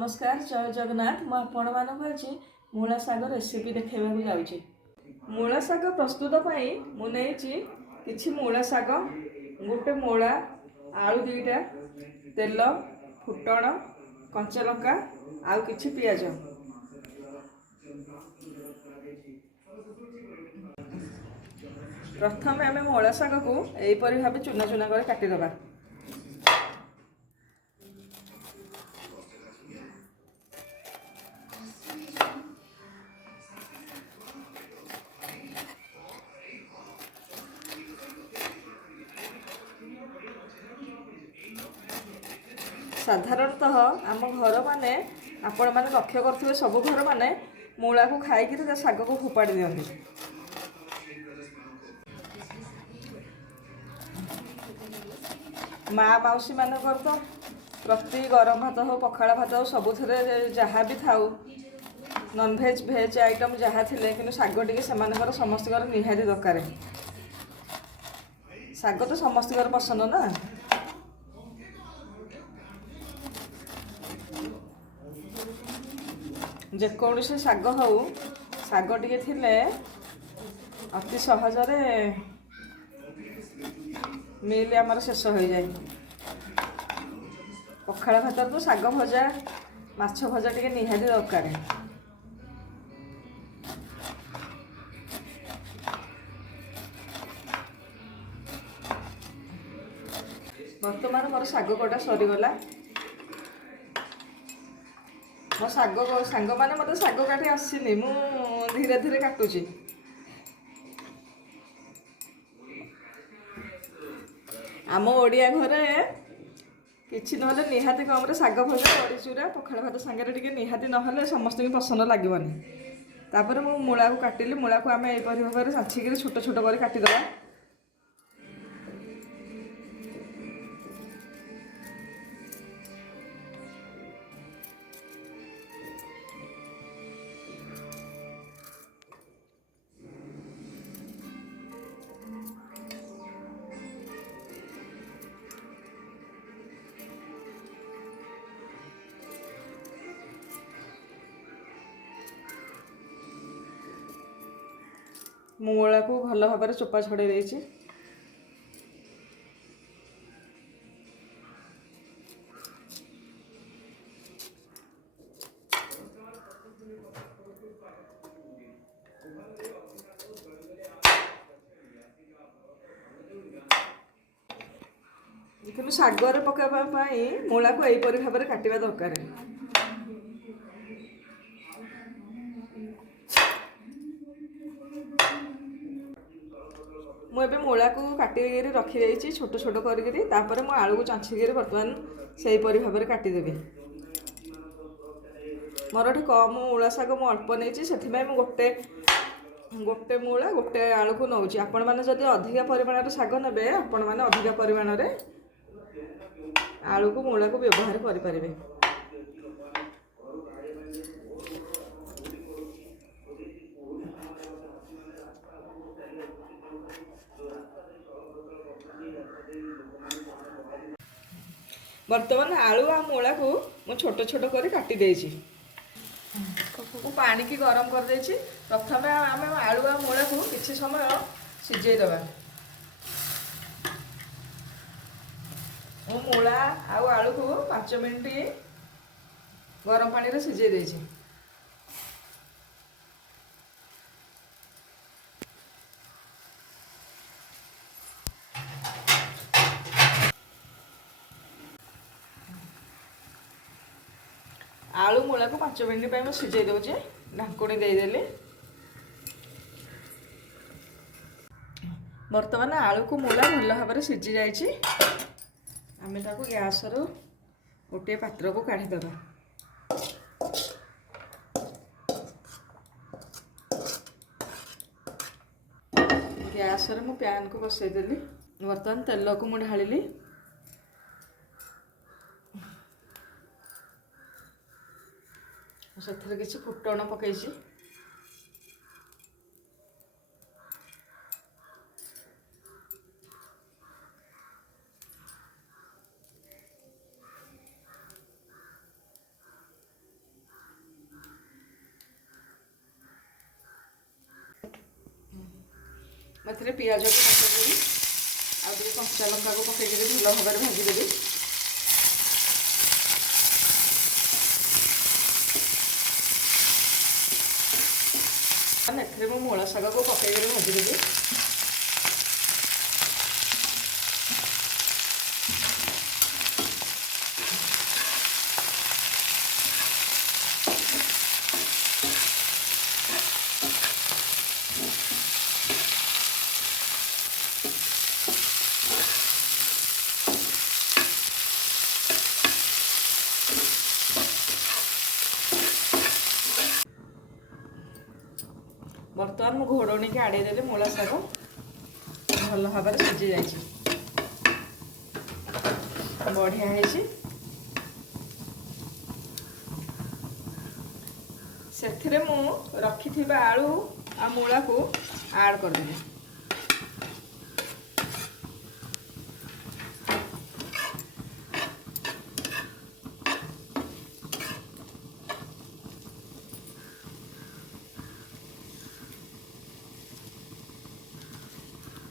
नमस्कार जय जगन्नाथ मुझे मूला शाग रेसिपी देखा जाऊँगी। मूला शाग प्रस्तुत कि मूला शाग गोटे मूला आलू दुईटा तेल फुटण कंचा लंका आउ कि पियाज प्रथम आम मूला शाग को यहीपरि भाव चूना चूना कर काटिदेबा। साधारणतः आम घर माने आपण मैंने लक्ष्य करुवे सब घर माने मूला को खाई शाग को फोपाड़ी दिखती। माँ मौसी मानकर तो प्रति गरम भात हो पखाड़ भात हो सबुथ जहाँ भी थाउ नॉनभेज भेज आइटम जहाँ थे कि शाग टी समस्त निहाती दरकार। शाग तो समस्त पसंद ना। जेकोसी शाग हो शाग टे थिले अति सहजरे मिल आमर शेष हो जाए। पखाड़ भात तो शाग भजा माछ भजा टे निहाती दरकार। बर्तमान मोर शाग कटा सरीगला। मो सांग मैंने मत शाग काटी आसनी मु धीरे धीरे काटुची। आम ओडिया घरे किसी ना निहाती कम शाग भजा बड़ी चूरा पखाड़ भात सांगे टे निहाती ना समस्त पसंद लगभग। तापर मु मूला को काटिली मूला को आम यहीपरि भाव सांचिक छोट छोट कर काटिदेबा। मूला को भल भाव चोपा छड़े देछि। कि शागर पकाइवाई मूला को यहीपरि भाव काटिबा दरकार। मुझे मूला को काटी रखी छोट छोट कर आलू को चाँचिक बर्तमान से भाव में काटिदेवी। मोर ये कम मूला शाग मुझे अल्प नहीं से गोटे गोटे मूला गोटे आलू को नौची। आपण मैंने जदि अधिक परिमाण शाग ने आपण मैंने अधिक परिमाण आलू को मूला को व्यवहार करें। बर्तमान आलू आ मूला को मु छोट छोट कर काटी देछि। पानी की गरम कर देछि। प्रथम आम आलू आ मूला को किछि समय सिझे देबा। मु मूला आ आलू को 5 मिनट गरम पानी रे सिझे देछि। आलू मूला को 5 मिनट पर सिझे दूचे ढाकुणी देदेली। बर्तमान आलू को मूला भल भाव में सिझी जाइए। आम गैस रु गोटे पात्र को काढ़ीदेवा। गैस रे मु पैन को बसईदेली। बर्तमान तेल को मुझे ढाली से किसी फुटण पकई। ସେଥିରେ ପିଆଜକୁ ପକାଇଦେବି ଆଉ ଟିକେ କଞ୍ଚା ଲଙ୍କାକୁ ପକାଇକିରି ଭଲ ଭାବରେ ଭାଜିଦେବି। ଏଥିରେ ମୁଁ ମୂଳା ଶାଗକୁ ପକାଇକିରି ଭାଜିଦେବି। ବର୍ତ୍ତମାନ ମୁଁ ଘୋଡ଼ଣିକି ଆଡ଼େଇ ଦେଲି। ମୂଳା ଶାଗ ଭଲ ଭାବରେ ସିଝି ଯାଇଛି, ବଢ଼ିଆ ହେଇଛି। ସେଥିରେ ମୁଁ ରଖିଥିବା ଆଳୁ ଆଉ ମୂଳାକୁ ଆଡ଼୍ କରିଦେବି।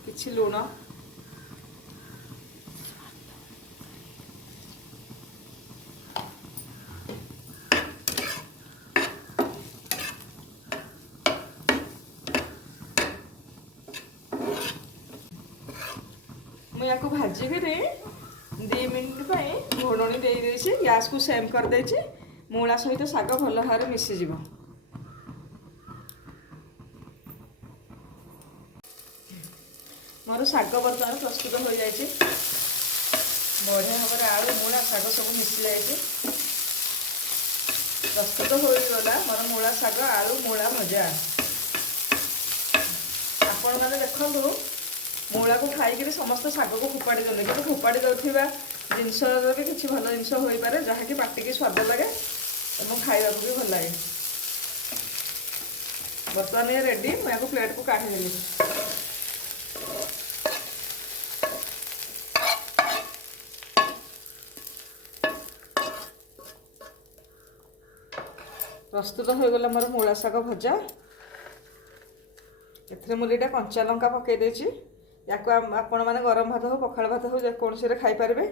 କିଛି ଲୁଣ, ମୁଁ ୟାକୁ ଭାଜିକିରି 2 ମିନିଟ୍ ପାଇଁ ଘୋଡ଼ଣି ଦେଇଦେଇଛି। ଗ୍ୟାସ୍କୁ ସେମ୍ କରିଦେଇଛି। ମୂଳା ସହିତ ଶାଗ ଭଲ ଭାବରେ ମିଶିଯିବ। ମୋର ଶାଗ ବର୍ତ୍ତମାନ ପ୍ରସ୍ତୁତ ହୋଇଯାଇଛି। ବଢ଼ିଆ ଭାବରେ ଆଳୁ ମୂଳା ଶାଗ ସବୁ ମିଶି ଯାଇଛି। ପ୍ରସ୍ତୁତ ହୋଇଗଲା ମୋର ମୂଳା ଶାଗ ଆଳୁ ମୂଳା ଭଜା। ଆପଣମାନେ ଦେଖନ୍ତୁ, ମୂଳାକୁ ଖାଇକିରି ସମସ୍ତେ ଶାଗକୁ ଫୋପାଡ଼ି ଦିଅନ୍ତି, କିନ୍ତୁ ଫୋପାଡ଼ି ଦେଉଥିବା ଜିନିଷର ବି କିଛି ଭଲ ଜିନିଷ ହୋଇପାରେ, ଯାହାକି ପାଟିକି ସ୍ୱାଦ ଲାଗେ ଏବଂ ଖାଇବାକୁ ବି ଭଲ ଲାଗେ। ବର୍ତ୍ତମାନ ଇଏ ରେଡ଼ି। ମୁଁ ୟାକୁ ପ୍ଲେଟ୍କୁ କାଢ଼ିଦେଲି। ପ୍ରସ୍ତୁତ ହୋଇଗଲା ମୋର ମୂଳା ଶାଗ ଭଜା। ଏଥିରେ ମୁଁ 2ଟା କଞ୍ଚା ଲଙ୍କା ପକାଇ ଦେଇଛି। ୟାକୁ ଆପଣମାନେ ଗରମ ଭାତ ହେଉ ପଖାଳ ଭାତ ହେଉ ଯେକୌଣସିରେ ଖାଇପାରିବେ,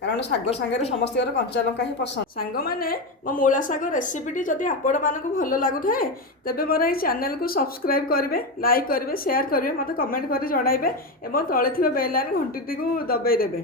କାରଣ ଶାଗ ସାଙ୍ଗରେ ସମସ୍ତଙ୍କର କଞ୍ଚା ଲଙ୍କା ହିଁ ପସନ୍ଦ। ସାଙ୍ଗମାନେ, ମୋ ମୂଳା ଶାଗ ରେସିପିଟି ଯଦି ଆପଣମାନଙ୍କୁ ଭଲ ଲାଗୁଥାଏ ତେବେ ମୋର ଏହି ଚ୍ୟାନେଲକୁ ସବସ୍କ୍ରାଇବ୍ କରିବେ, ଲାଇକ୍ କରିବେ, ସେୟାର କରିବେ, ମୋତେ କମେଣ୍ଟ କରି ଜଣାଇବେ ଏବଂ ତଳେ ଥିବା ବେଲ୍ ଆଇକନ୍ ଘଣ୍ଟିଟିକୁ ଦବାଇ ଦେବେ।